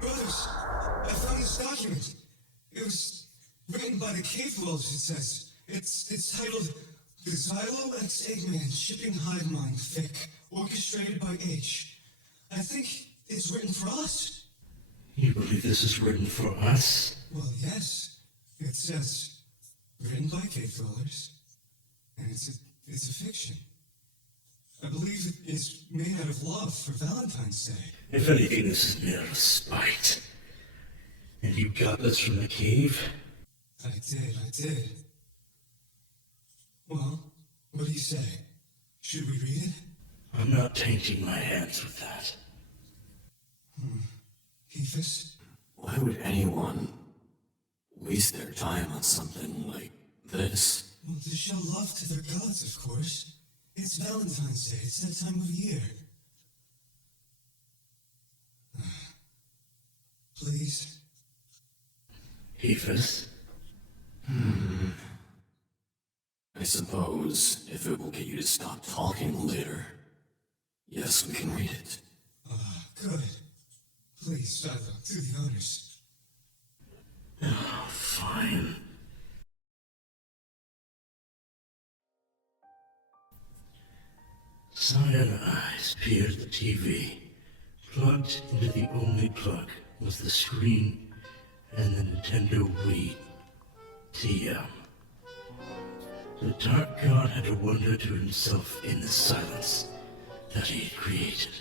Brothers, I found this document. It was written by the cave dwellers, it says. It's titled The Zielo X Eggman Shipping Hive Mind Fic, orchestrated by H. I think it's written for us. You believe this is written for us? Well, yes. It says, written by cave dwellers, and it's a fiction. I believe it's made out of love for Valentine's Day. If anything, this is made out of spite. And you got this from the cave? I did. Well, what do you say? Should we read it? I'm not tainting my hands with that. Heephis? Why would anyone waste their time on something like this? Well, to show love to their gods, of course. It's Valentine's Day. It's that time of year. Please? Heephis? I suppose if it will get you to stop talking later, yes, we can read it. Good. Please, Shiloh, do the honors. Oh, fine. Cyan eyes peered at the TV. Plugged into the only plug was the screen and the Nintendo Wii TM. The Dark God had to wonder to himself in the silence that he had created.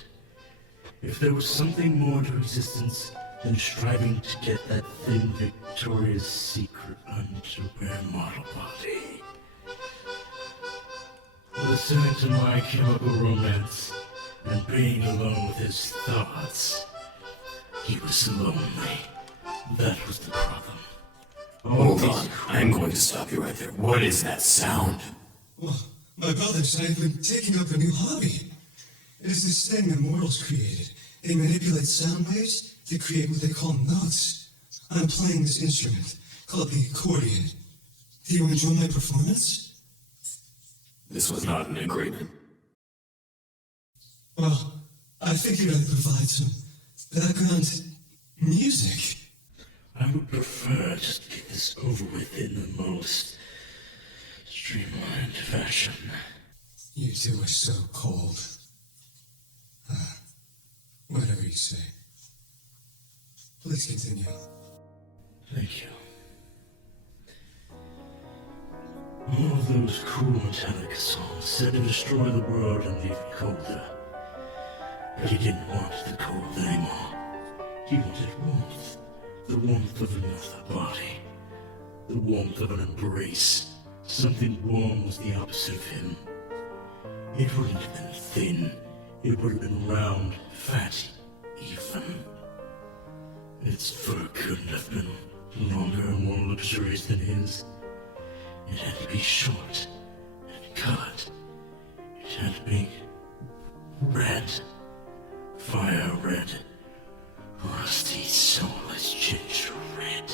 If there was something more to existence than striving to get that thin Victoria's Secret underwear model body. Listening to My Chemical Romance and being alone with his thoughts. He was lonely. That was the problem. Hold on, I'm going to stop you right there. What is that sound? Well, my brothers and I have been taking up a new hobby. It is this thing that mortals created. They manipulate sound waves to create what they call notes. I'm playing this instrument, called the accordion. Do you enjoy my performance? This was not an agreement. Well, I figured I'd provide some background music. I would prefer just to get this over with in the most streamlined fashion. You two are so cold. Whatever you say. Please continue. Thank you. All of those cool Metallica songs said to destroy the world and leave it colder. But he didn't want the cold anymore. He wanted warmth. The warmth of another body. The warmth of an embrace. Something warm was the opposite of him. It wouldn't have been thin. It would have been round, fat, even. Its fur couldn't have been longer and more luxurious than his. It had to be short and colored. It had to be red. Fire red. Rusty, soulless ginger red.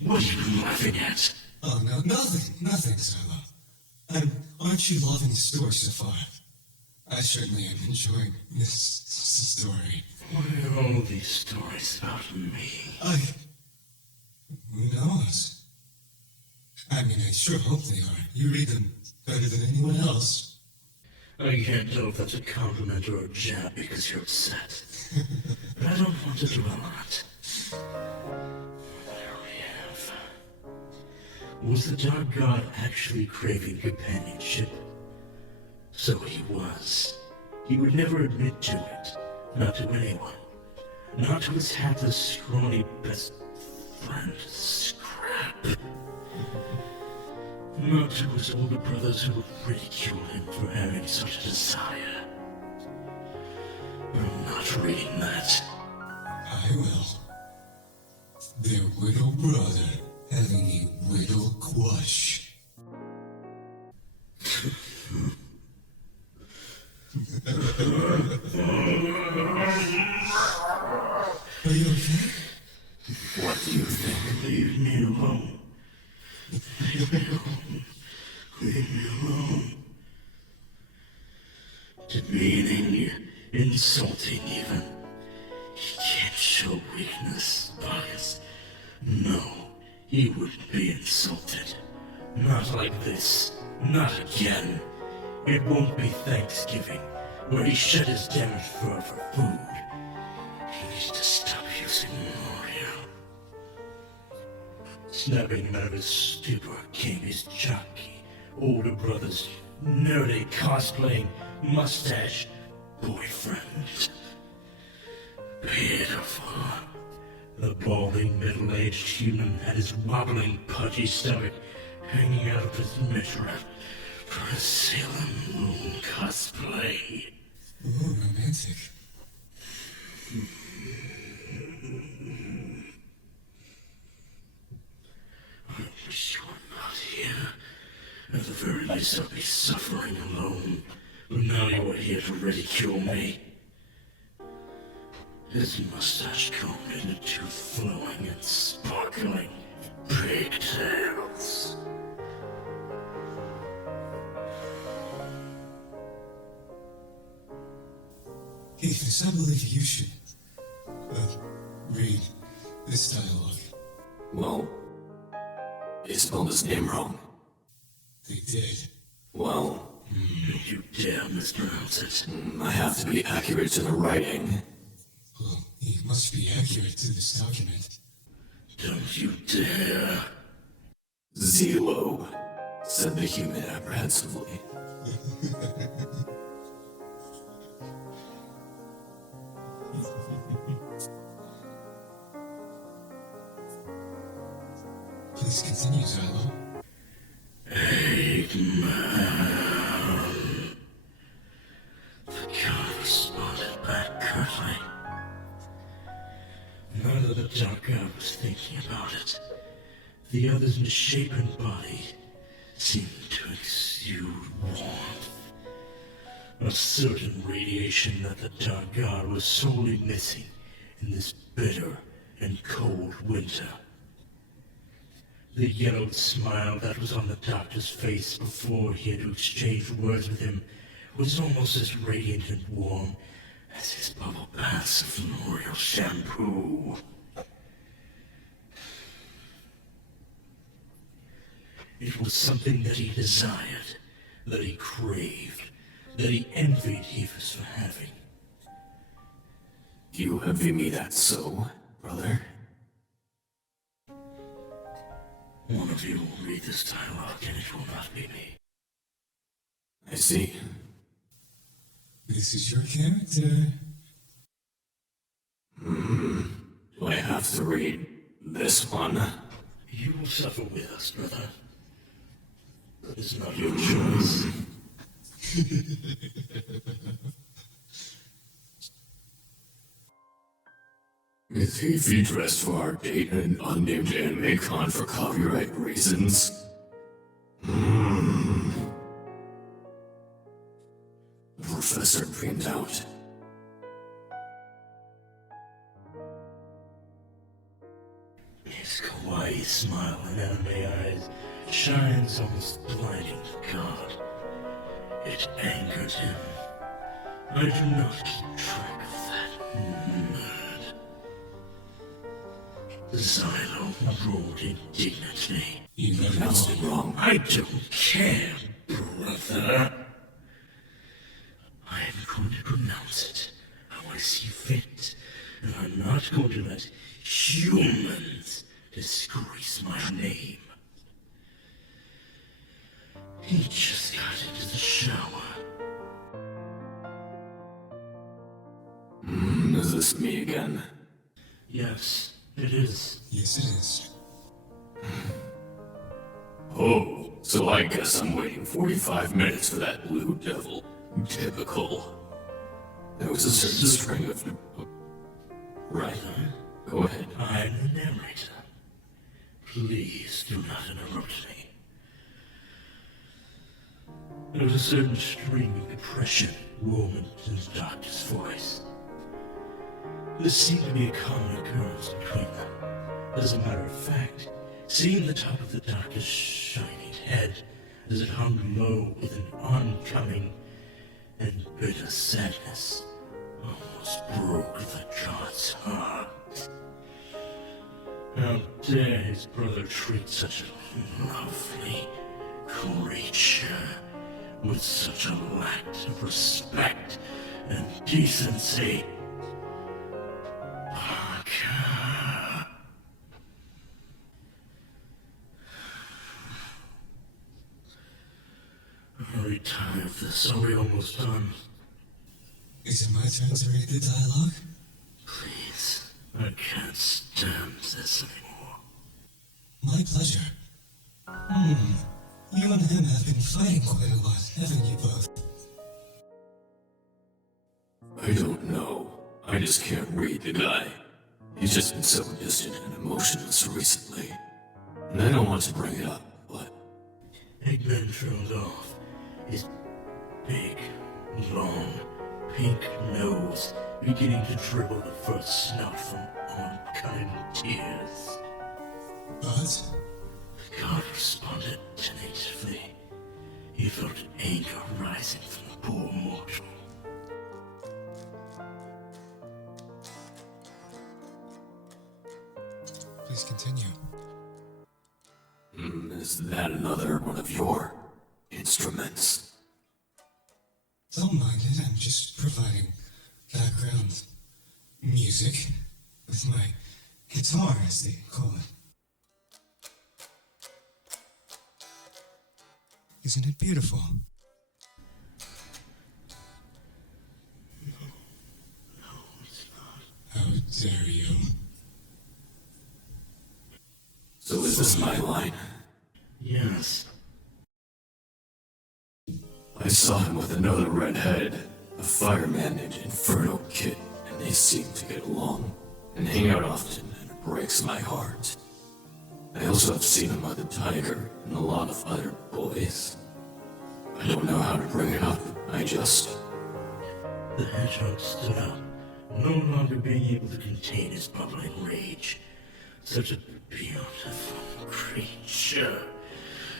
What are you laughing at? Oh, no, nothing, Zielo. Aren't you loving the story so far? I certainly am enjoying this story. Why are all these stories about me? Who knows? I mean, I sure hope they are. You read them better than anyone else. I can't tell if that's a compliment or a jab because you're upset. But I don't want to dwell on it. There we have. Was the Dark God actually craving companionship? So he was. He would never admit to it. Not to anyone. Not to his hapless, scrawny best friend, Scrap. Not to his older brothers who would ridicule him for having such a desire. I'm not reading that. I will. Their widow brother having a widow crush. Are you okay? What do you think? Leave me alone. Leave me alone. Leave me alone. demeaning, insulting even. He can't show weakness, Bacchus. No, he wouldn't be insulted. Not like this. Not again. It won't be Thanksgiving, where he shed his damaged fur for food. He needs to stop using Memorial. Snapping him out of his stupor came his jockey, older brother's nerdy cosplaying mustache boyfriend. Pitiful. The balding middle-aged human had his wobbling pudgy stomach hanging out of his midriff for a Sailor Moon cosplay. Ooh, romantic. I wish you were not here. At the very least, I'll be suffering alone. But now you are here to ridicule me. His mustache comb into two flowing and sparkling pigtails. Heephis, I believe you should, read this dialogue. Well, they spelled his name wrong. They did. Well, Don't you dare mispronounce it. I have to be accurate to the writing. Well, he must be accurate to this document. Don't you dare. Zielo, said the human apprehensively. Please continue, Zielo. Eggman. The god responded back curtly. Now that the dark god was thinking about it, the other's misshapen body seemed to exude warmth. A certain radiation that the dark god was sorely missing in this bitter and cold winter. The yellowed smile that was on the doctor's face before he had to exchange words with him was almost as radiant and warm as his bubble baths of memorial shampoo. It was something that he desired, that he craved, that he envied Heephis for having. You envy me that so, brother? One of you will read this dialogue, and it will not be me. I see. This is your character. Do I have to read this one? You will suffer with us, brother. That is not your choice. Is Heephis dressed for our date at an unnamed anime con for copyright reasons? The professor dreamed out. His kawaii smile and anime eyes shines almost blinding to God. It angered him. I do not keep track of that nerd. Zielo roared indignantly. You pronounced it wrong. I don't care, brother. I am going to pronounce it how I see fit, and I'm not going to let humans disgrace my name. He just got into the shower. Is this me again? Yes, it is. Yes, it is. Oh, so I guess I'm waiting 45 minutes for that blue devil. Typical. There was a certain string of... Right. Go ahead. I'm the narrator. Please do not interrupt me. There was a certain string of depression woven in the doctor's voice. This seemed to be a common occurrence between them. As a matter of fact, seeing the top of the doctor's shining head as it hung low with an oncoming and bitter sadness almost broke the god's heart. How dare his brother treat such a lovely creature with such a lack of respect and decency? Parker. Are we tired of this? Are we almost done? Is it my turn to read the dialogue? Please, I can't stand this anymore. My pleasure. You and him have been fighting quite a lot, haven't you both? I don't know. I just can't read the guy. He's just been so distant and emotionless recently. And I don't want to bring it up, but... Eggman trailed off, his big, long, pink nose beginning to dribble the first snot from oncoming tears. But? The god responded tentatively. He felt anger rising from the poor mortal. Please continue. Is that another one of your instruments? Don't mind it, I'm just providing background music with my guitar, as they call it. Isn't it beautiful? No, it's not. How dare you? So is this my line? Yes. I saw him with another redhead, a fireman named Inferno Kid, and they seem to get along and hang out often, and it breaks my heart. I also have seen him with a tiger and a lot of other boys. I don't know how to bring it up, I just... The hedgehog stood up, no longer being able to contain his bubbling rage. Such a beautiful creature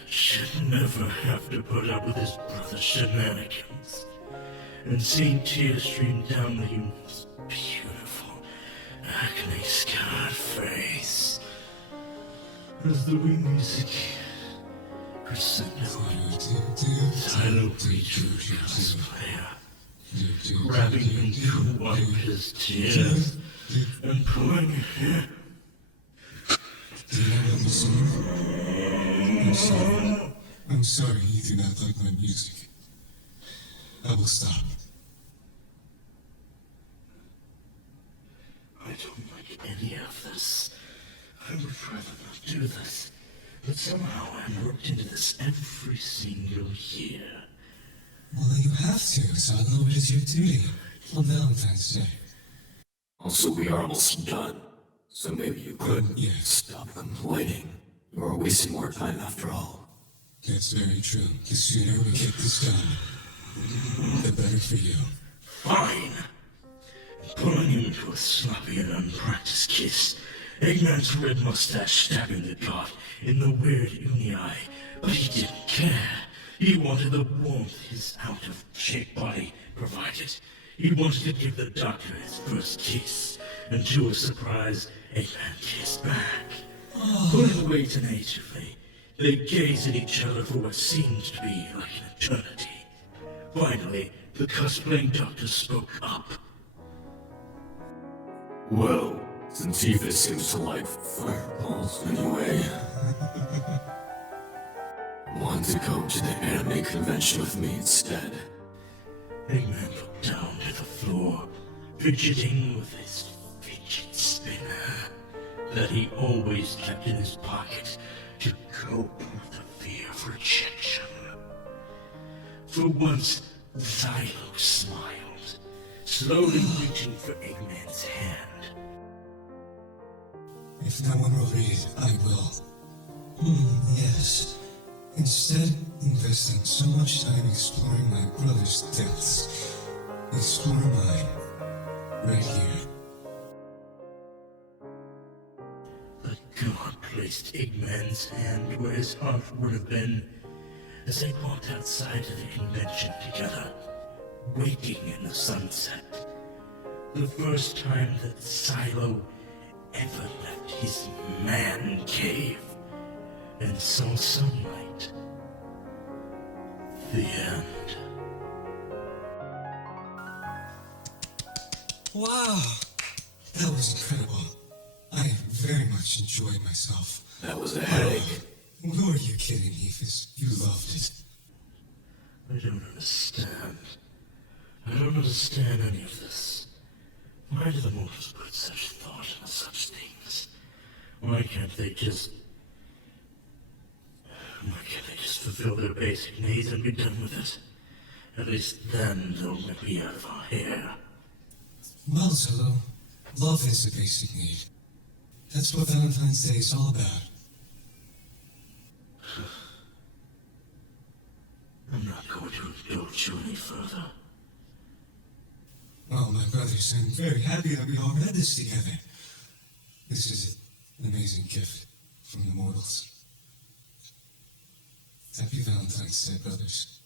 should never have to put up with his brother's shenanigans. And seeing tears stream down the human's beautiful, acne-scarred face. As the wing music crescended, Zielo reached for the cosplayer, grabbing him to wipe his tears and pulling him. Do you know what I'm saying? I'm sorry. I'm sorry you do not like my music. I will stop. I don't like any of this. I would rather not do this. But somehow I'm roped into this every single year. Well, you have to, Zielo. It is your duty. On Valentine's Day. Also, we are almost done, so maybe you could Yes. stop complaining. You are wasting more time after all. That's very true. The sooner we get this done, the better for you. Fine. Pulling him into a sloppy and unpracticed kiss. Eggman's red mustache stabbing the god in the weird uni eye. But he didn't care. He wanted the warmth his out-of-shape body provided. He wanted to give the doctor his first kiss. And to his surprise, Eggman kissed back. Pulling away tentatively, they gazed at each other for what seemed to be like an eternity. Finally, the cosplaying doctor spoke up. Well, since Heephis seems to like fireballs anyway... Want to go to the anime convention with me instead? Eggman looked down to the floor, fidgeting with his fidget spinner that he always kept in his pocket to cope with the fear of rejection. For once, Zielo smiled, slowly reaching for Eggman's hand. If no one will read, I will. Yes. Instead, investing so much time exploring my brother's depths, explore mine, right here. The god placed Eggman's hand where his heart would have been as they walked outside of the convention together. waking in the sunset. The first time that Zielo ever left his man cave and saw sunlight. The end. Wow! That was incredible. I very much enjoyed myself. That was a headache. Who are you kidding, Heephis? You loved it. I don't understand. I don't understand any of this. Why do the mortals put such thought into such things? Why can't they just fulfill their basic needs and be done with it? At least then they'll let me out of our hair. Well, Zielo, love is a basic need. That's what Valentine's Day is all about. I'm not going to indulge you any further. Well, my brothers, I'm very happy that we all read this together. This is an amazing gift from the mortals. Happy Valentine's Day, brothers.